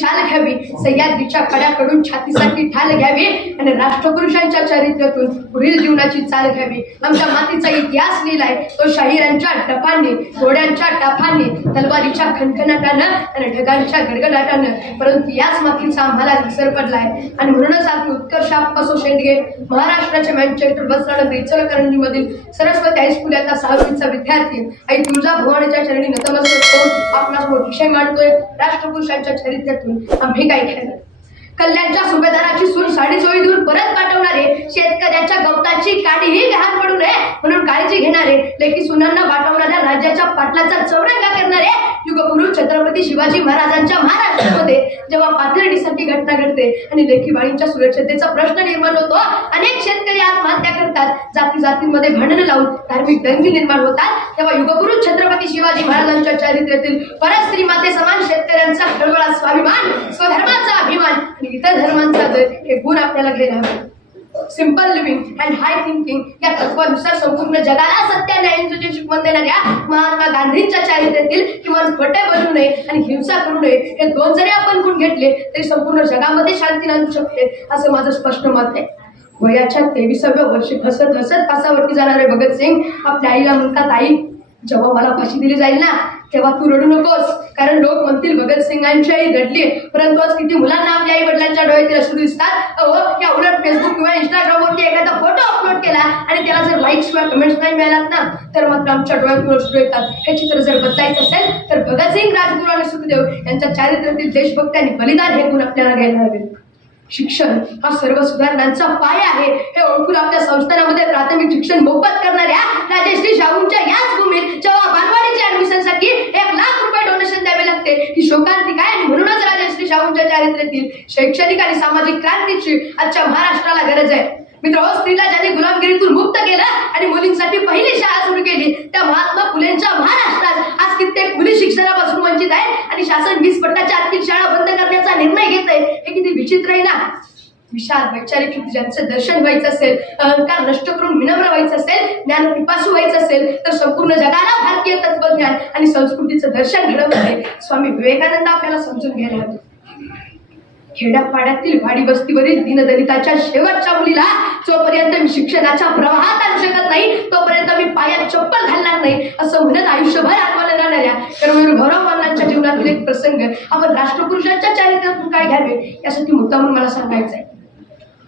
शाल घ्यावी. सह्याद्रीच्या कड्याकडून छातीसाठी ठाल घ्यावी आणि राष्ट्रपुरुषांच्या चरित्रातून पुढील जीवनाची चाल घ्यावी. आमच्या मातीचा इतिहास लिहिलाय. तो शाहिरांच्या टपांनी घोड्यांच्या टाफांनी तलवारीच्या खणखणाटानं आणि ढगांच्या गडगडाटानं. परंतु याच मातीचा आम्हाला विसर पडलाय. आणि म्हणूनच आम्ही उत्कर्ष आप्पासो शेंडगे महाराष्ट्राच्या मॅनचेस्टर बसरानगर इचलकरंजीमधील सरस्वती हायस्कूल याचा सहावीचा विद्यार्थी. आई तुळजा भवानीच्या चरणी नतमस्तक होऊन आपणास विषय मांडतोय. राष्ट्रपुरुषांच्या चरित्रातून आम्ही काय खेळणार कल्याणच्या सुभेदाराची सूर साडी दूर परत पाठवणारे शेतकऱ्याच्या गवताची काडीही घाण पडू नये म्हणून काळजी घेणारे लेखी सुनांना वाटवणाऱ्या राज्याच्या पाटलाचा चौरंगा करणारे? युगपुरुष छत्रपती शिवाजी महाराजांच्या महाराष्ट्रामध्ये जेव्हा पाथर्डीसाठी घटना घडते आणि लेखी बाळींच्या सुरक्षतेचा प्रश्न निर्माण होतो अनेक शेतकरी आत्महत्या करतात. जाती जातींमध्ये भांडणं लावून धार्मिक दंगी निर्माण होतात. तेव्हा युगगुरु छत्रपती शिवाजी महाराजांच्या चारित्र्यातील परस्त्री माते समान शेतकऱ्यांचा हळवळा स्वाभिमान स्वधर्माचा अभिमान आणि इतर धर्मांचा दर हे गुण आपल्याला घ्यायला हवे. Simple living and high thinking या तत्वानुसार संपूर्ण जगाला सत्य न्यायांचं जे शिकवण देणाऱ्या महात्मा गांधींच्या चारित्र्यातील किंवा खोटे बनू नये आणि हिंसा करू नये हे दोन जरी आपण गुण घेतले तरी संपूर्ण जगामध्ये शांती आणू शकते असं माझं स्पष्ट मत आहे. वयाच्या तेविसाव्या वर्षी हसत हसत पासावरती जाणारे भगतसिंग आपल्या आईला म्हणतात आई जेव्हा मला फाशी दिली जाईल ना तेव्हा तू रडू नकोस. कारण लोक म्हणतील भगतसिंगांची आई रडली. परंतु आज किती मुलांना आपल्या आई वडिलांच्या डोळ्यातील अश्रू दिसतात. अहो या उलट फेसबुक किंवा इंस्टाग्रामवरती एखादा फोटो अपलोड केला आणि त्याला जर लाईक्स किंवा कमेंट्स नाही मिळालात ना तर मात्र आमच्या डोळ्यातून अश्रू येतात. हे चित्र जर बदलायचं असेल तर भगतसिंग राजगुरू आणि सुखदेव यांच्या चारित्र्यातील देशभक्त आणि बलिदान हे गुण आपल्याला घ्यायला हवे. शिक्षण हा सर्व सुधारणांचा पाय आहे. हे ओळखून आपल्या संस्थानामध्ये प्राथमिक शिक्षण मोफत करणाऱ्या राजश्री शाहूंच्या याच भूमीत जेव्हा बालवाडीच्या ऍडमिशनसाठी एक लाख रुपये डोनेशन द्यावे लागते. ही शोकांतिक आहे आणि म्हणूनच राजश्री शाहूंच्या चारित्र्यातील शैक्षणिक आणि सामाजिक क्रांतीची आजच्या महाराष्ट्राला गरज आहे. मित्र स्त्रीला ज्यांनी गुलामगिरीतून मुक्त केलं आणि मुलींसाठी किती विचित्र आहे ना? विशाल वैचारिक ज्यांचं दर्शन व्हायचं असेल अहंकार नष्ट करून विनम्र व्हायचं असेल ज्ञान पिपासू व्हायचं असेल तर संपूर्ण जगाला भारतीय तत्वज्ञान आणि संस्कृतीचं दर्शन घडवणारे स्वामी विवेकानंद आपल्याला समजून घ्यायला हवे खेड्यापाड्यातील वाडी वस्तीवरील दिनदलिताच्या शेवटच्या मुलीला जोपर्यंत मी शिक्षणाच्या प्रवाहात आणू शकत नाही तोपर्यंत मी पायात चप्पल घालणार नाही असं म्हणत आयुष्यभर आठवल्या जाणाऱ्या कर्मवीर भैरव जीवनातील एक प्रसंग आपण राष्ट्रपुरुषांच्या चारित्र्यातून काय घ्यावे? यासाठी मुद्दामून मला सांगायचं आहे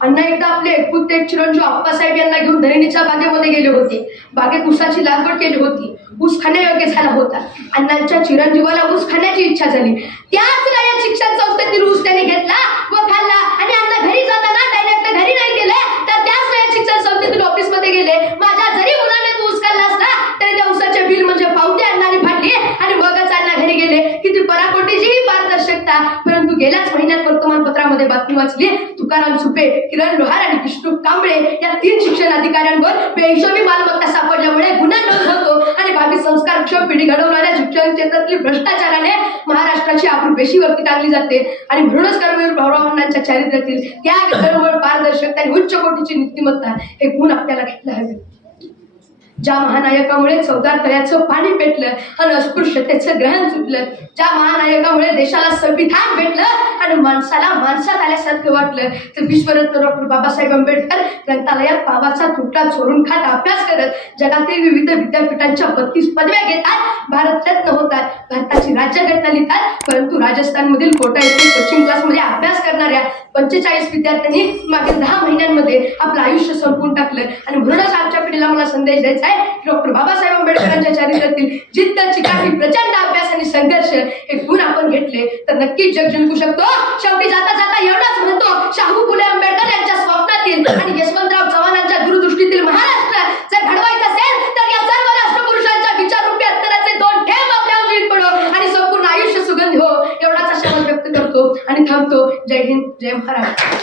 अण्णा एकदा आपले एकूण एक चिरंजीव आप्पासाहेब यांना घेऊन धरणीच्या बागेमध्ये गेले होते. बागेत ऊसाची लागवड केली होती. ऊस खाण्यायोग्य झाला होता. अण्णांच्या चिरंजीवाला ऊस खाण्याची इच्छा झाली. त्याच या शिक्षण संस्थेतील ऊस त्याने घेतला व खाल्ला आणि अण्णा घरी जाताना डायरेक्ट घरी नाही गेले तर त्याच वेळेस शिक्षण संस्थेतील ऑफिसमध्ये गेले माझ्या जरी मुलाने तू ऊस खाल्ला असला तरी त्या ऊसाचे बिल म्हणजे पावते अण्णाने फाडली आणि मगच अण्णा घरी गेले किती पराकोटीची ही पारदर्शकता परंतु गेल्याच महिन्यात मध्ये बातमी वाचली तुकाराम सुपे किरण लोहार आणि विष्णू कांबळे या तीन शिक्षण अधिकाऱ्यांवर बेहिशोबी मालमत्ता सापडल्यामुळे गुन्हा नोंद होतो आणि भावी संस्कारक्षम पिढी घडवणाऱ्या शिक्षण क्षेत्रातील भ्रष्टाचाराने महाराष्ट्राची आबरू पेशीवरती टाकली जाते. आणि म्हणूनच कर्मवीर भाऊरावांच्या चारित्र्यातील त्या पारदर्शकता आणि उच्च कोटीची नीतिमत्ता हे गुण आपल्याला घेतला हवे ज्या महानायकामुळे चौदा तळ्याचं पाणी पेटलं आणि अस्पृश्यतेचं ग्रहण सुटलं ज्या महानायकामुळे देशाला संविधान भेटलं आणि माणसाला माणसात आल्यासारखं वाटलं तर विश्वरत्न डॉक्टर बाबासाहेब आंबेडकर ग्रंथालयात पावाचा तुटला चोरून खात अभ्यास करत जगातील विविध विद्यापीठांच्या बत्तीस पदव्या घेतात भारतरत्न होतात भारताची राज्यघटना लिहितात परंतु राजस्थानमधील कोटा येथील कोचिंग क्लासमध्ये अभ्यास करणाऱ्या पंचेचाळीस विद्यार्थ्यांनी मागील दहा महिन्यांमध्ये आपलं आयुष्य संपवून टाकलं. आणि म्हणूनच आमच्या पिढीला मला संदेश द्यायचा आहे डॉक्टर बाबासाहेब आंबेडकरांच्या चरित्रातील जिद्द चिकाटी प्रचंड अभ्यास आणि संघर्ष हे गुण आपण घेतले. तर नक्कीच जग जिंकू शकतो. शेवटी जाता जाता एवढाच म्हणतो शाहू फुले आंबेडकर यांच्या स्वप्नातील आणि यशवंतराव चव्हाणांच्या दूरदृष्टीतील महाराष्ट्र जर घडवायचं असेल तर या सर्व राष्ट्रपुरुषांच्या विचार रूपी अत्तराचे दोन ठेव आपल्या उजवीत पडो. आणि संपूर्ण आयुष्य सुगंध हो एवढाच आशा व्यक्त करतो आणि थांबतो. जय हिंद जय महाराष्ट्र.